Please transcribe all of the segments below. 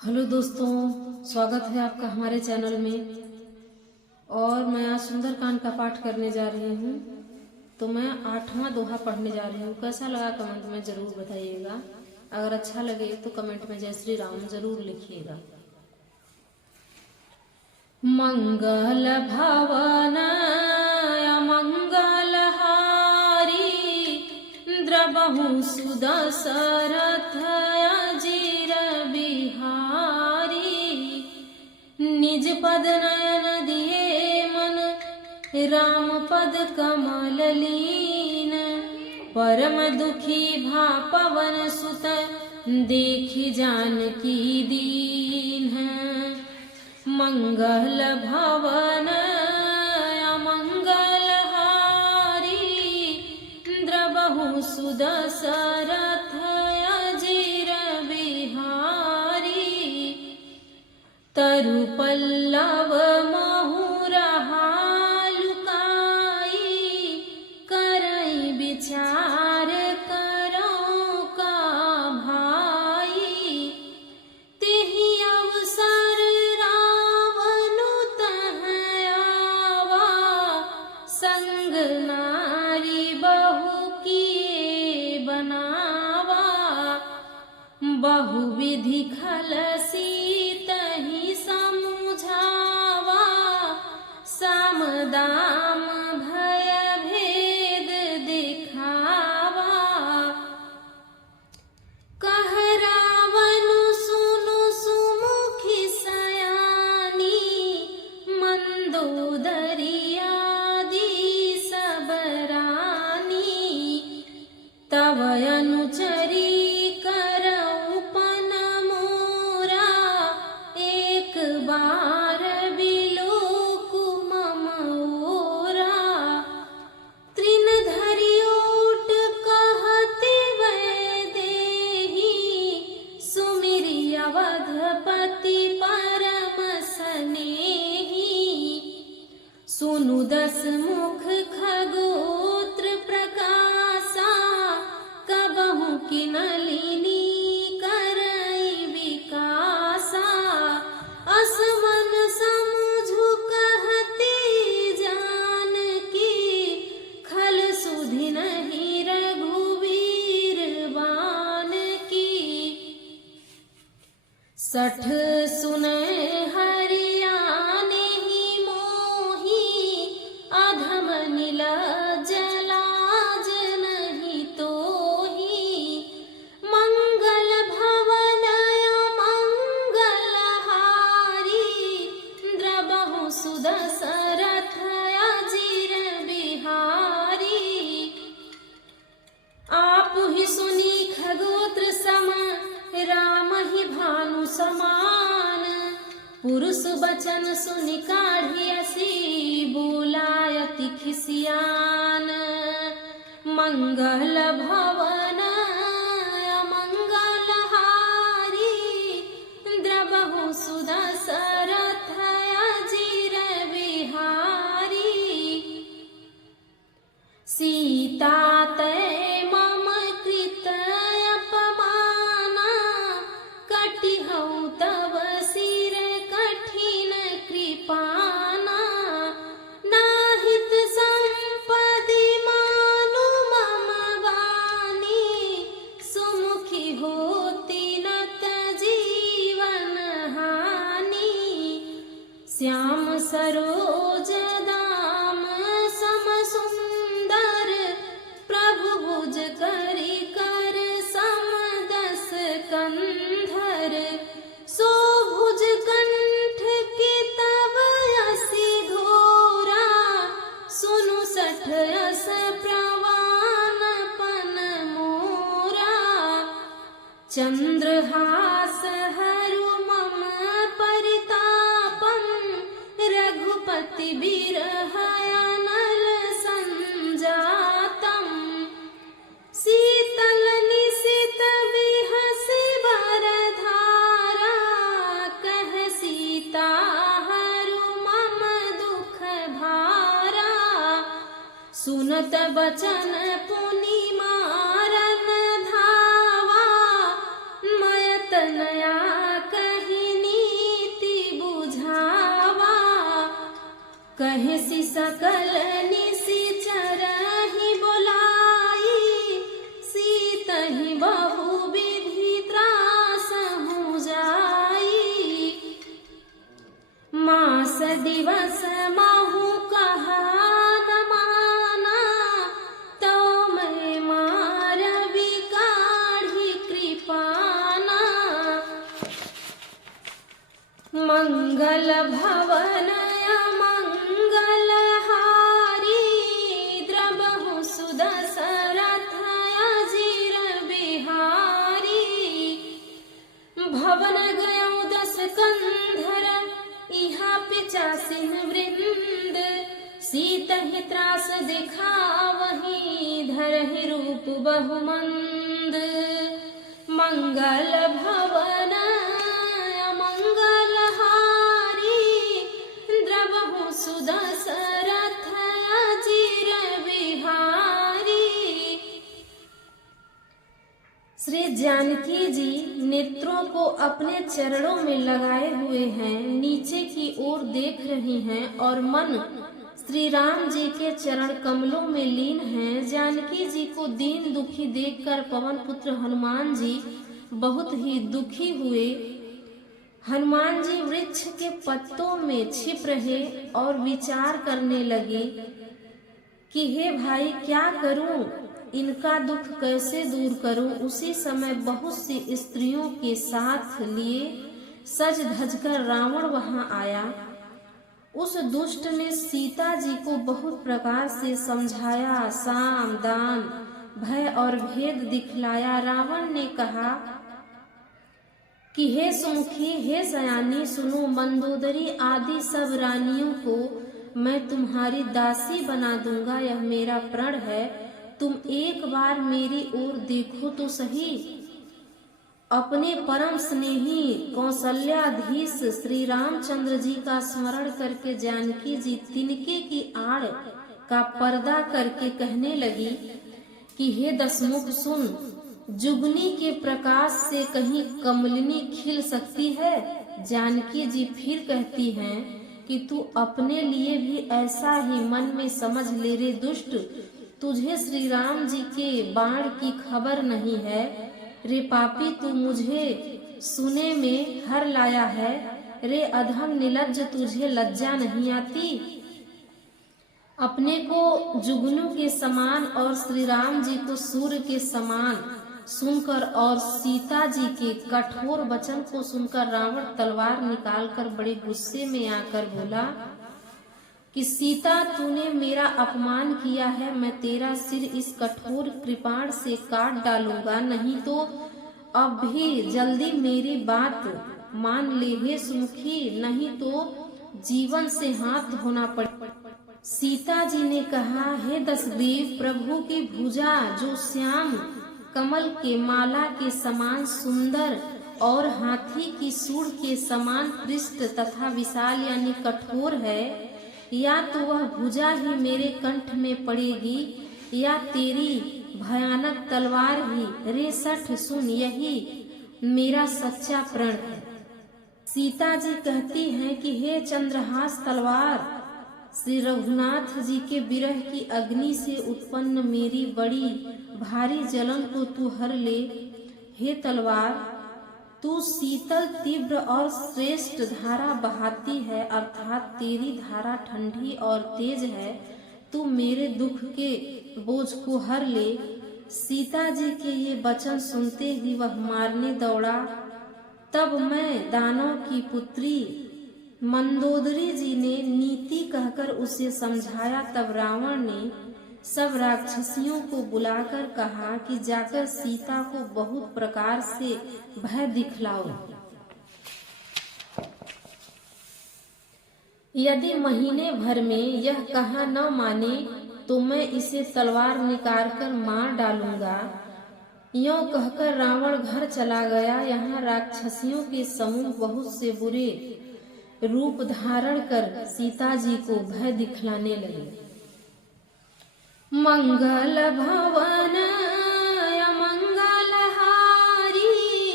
Hello दोस्तों, स्वागत है आपका हमारे चैनल में। और मैं आज सुंदरकांड का पाठ करने जा रही हूँ। तो मैं 8वां दोहा पढ़ने जा रही हूँ। कैसा लगा कमेंट में जरूर बताइएगा। अगर अच्छा लगे तो कमेंट में जय श्री राम जरूर लिखिएगा। मंगल भवन मंगल हारी द्रबहु सुदशरथ अजीर बिहारी। निज पद नयन दिए मन राम पद कमल लीन। परम दुखी भा पवन सुत देखि जानकी दीन। मंगल भवन मंगल हारी द्रबहु सुदशरथ अजीर बिहारी। तरु पल्लव महुरहा लुकाई करई विचार करो का भाई। तेहि अवसर रावनु तह आवा संग नारी बहु किए बनावा। बहुविधि खलसी तहि समुझावा साम दाम भय भेद दिखावा। कह रावनु सुनु सुमुखी सयानी मंदोदरी आदि सब रानी। तव अनुचरी करऊ पन मोरा एक बार बिलोकु मम ओरा। तृण धरि ओट कहति वै देहि सुमिरि अवधपति परम सनेहि। सुनु दस मुख खगोत्र प्रकाशा कबहु किनलिनी करई विकासा। असमन समुझु कहती जानकी खल सुधि नहीं रघुवीर बान की। सठ सुने हरियाने ही मोही अधम नीलज लाज नहीं तोही। मंगल भवन मंगल हारी द्रबहु सुदशरथ अजीर बिहारी। आप ही सुनी खगोत्र सम राम ही भानु समान। पुरुष बचन सुनि काढ़ियसी बोलायति खिसियान। मंगल भवन मंगल हारी द्रबहु सुदशरथ अजीर बिहारी। सीता तै मम कृत अपमाना कटिहउ तव सिर कठिन कृपाना। नाहित संपदि मानु मम वाणी सुमुखी होती नत जीवन हानि। श्याम सरोज दाम सम सुंदर प्रभु भुज करि कर सम दस कंधर। सो भुज कंठ की तब यसी घोरा सुनु सठ यस प्रवान पन मोरा। चंद्रहास हरु मम परितापम रघुपति बिरह अनल संजातम। शीतल निशित बिहसि वरधारा कह सीता हरु मम दुख भारा। सुनत बचन पुनि मारन धावा मयत नया कही महिषी सकल निशिचर ही बोलाई, सीतहि बहु विधि त्रास हो जाई। मास दिवस महु कहा न माना, तो मैं मार विकाढ़ी कृपाना। मंगल भवन मंगल हारी, द्रबहु सुदशरथ अजीर बिहारी। भवन गयौ 10 कंधर, इहा 85 वृंद। सीतहि त्रास दिखावहि, धरहि रूप बहुमंद। मंगल भवन मंगल हारी, द्रबहु सुदशरथ अजीर बिहारी। श्री जानकी जी नेत्रों को अपने चरणों में लगाए हुए हैं, नीचे की ओर देख रही हैं और मन श्री राम जी के चरण कमलों में लीन हैं। जानकी जी को दीन दुखी देखकर पवन पुत्र हनुमान जी बहुत ही दुखी हुए। हनुमान जी वृक्ष के पत्तों में छिप रहे और विचार करने लगे कि हे भाई, क्या करूं, इनका दुख कैसे दूर करूं। उसी समय बहुत सी स्त्रियों के साथ लिए सज धज कर रावण वहां आया। उस दुष्ट ने सीता जी को बहुत प्रकार से समझाया, साम दान भय और भेद दिखलाया। रावण ने कहा कि हे सुमुखी, हे सयानी, सुनो, मंदोदरी आदि सब रानियों को मैं तुम्हारी दासी बना दूंगा, यह मेरा प्रण है। तुम एक बार मेरी ओर देखो तो सही। अपने परम स्नेही कौशल्याधीश श्री रामचंद्र जी का स्मरण करके जानकी जी तिनके की आड़ का पर्दा करके कहने लगी कि हे दशमुख सुन, जुगनी के प्रकाश से कहीं कमलिनी खिल सकती है। जानकी जी फिर कहती हैं कि तू अपने लिए भी ऐसा ही मन में समझ ले रे दुष्ट, तुझे श्री राम जी के बाण की खबर नहीं है। रे पापी, तू मुझे सुने में हर लाया है। रे अधम निलज्ज, तुझे लज्जा नहीं आती। अपने को जुगनू के समान और श्री राम जी को सूर्य के समान सुनकर और सीता जी के कठोर वचन को सुनकर रावण तलवार निकालकर बड़े गुस्से में आकर बोला कि सीता, तूने मेरा अपमान किया है, मैं तेरा सिर इस कठोर कृपाण से काट डालूंगा, नहीं तो अब भी जल्दी मेरी बात मान ले। हे सुमुखी, नहीं तो जीवन से हाथ धोना पड़े। सीता जी ने कहा, हे दशग्रीव, प्रभु की भुजा जो श्याम कमल के माला के समान सुंदर और हाथी की सूंड के समान पृष्ठ तथा विशाल यानी कठोर है, या तो वह भुजा ही मेरे कंठ में पड़ेगी या तेरी भयानक तलवार ही। रे सठ सुन, यही मेरा सच्चा प्रण है। सीता जी कहती हैं कि हे चंद्रहास तलवार, श्री रघुनाथ जी के विरह की अग्नि से उत्पन्न मेरी बड़ी भारी जलन को तू हर ले। हे तलवार, तू शीतल तीव्र और श्रेष्ठ धारा बहाती है, अर्थात तेरी धारा ठंडी और तेज है। तू मेरे दुख के बोझ को हर ले। सीता जी के ये वचन सुनते ही वह मारने दौड़ा। तब मैं दानव की पुत्री मंदोदरी जी ने नीति कहकर उसे समझाया। तब रावण ने सब राक्षसियों को बुलाकर कहा कि जाकर सीता को बहुत प्रकार से भय दिखलाओ। यदि महीने भर में यह कहा न माने तो मैं इसे तलवार निकाल कर मार डालूंगा। यों कहकर रावण घर चला गया। यहाँ राक्षसियों के समूह बहुत से बुरे रूप धारण कर सीता जी को भय दिखलाने लगे। मंगल भवन मंगल हारी,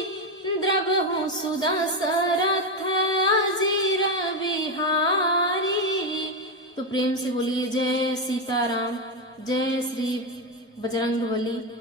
द्रबहु सुदशरथ अजीर बिहारी। तो प्रेम से बोलिए जय सीताराम, जय श्री बजरंगबली।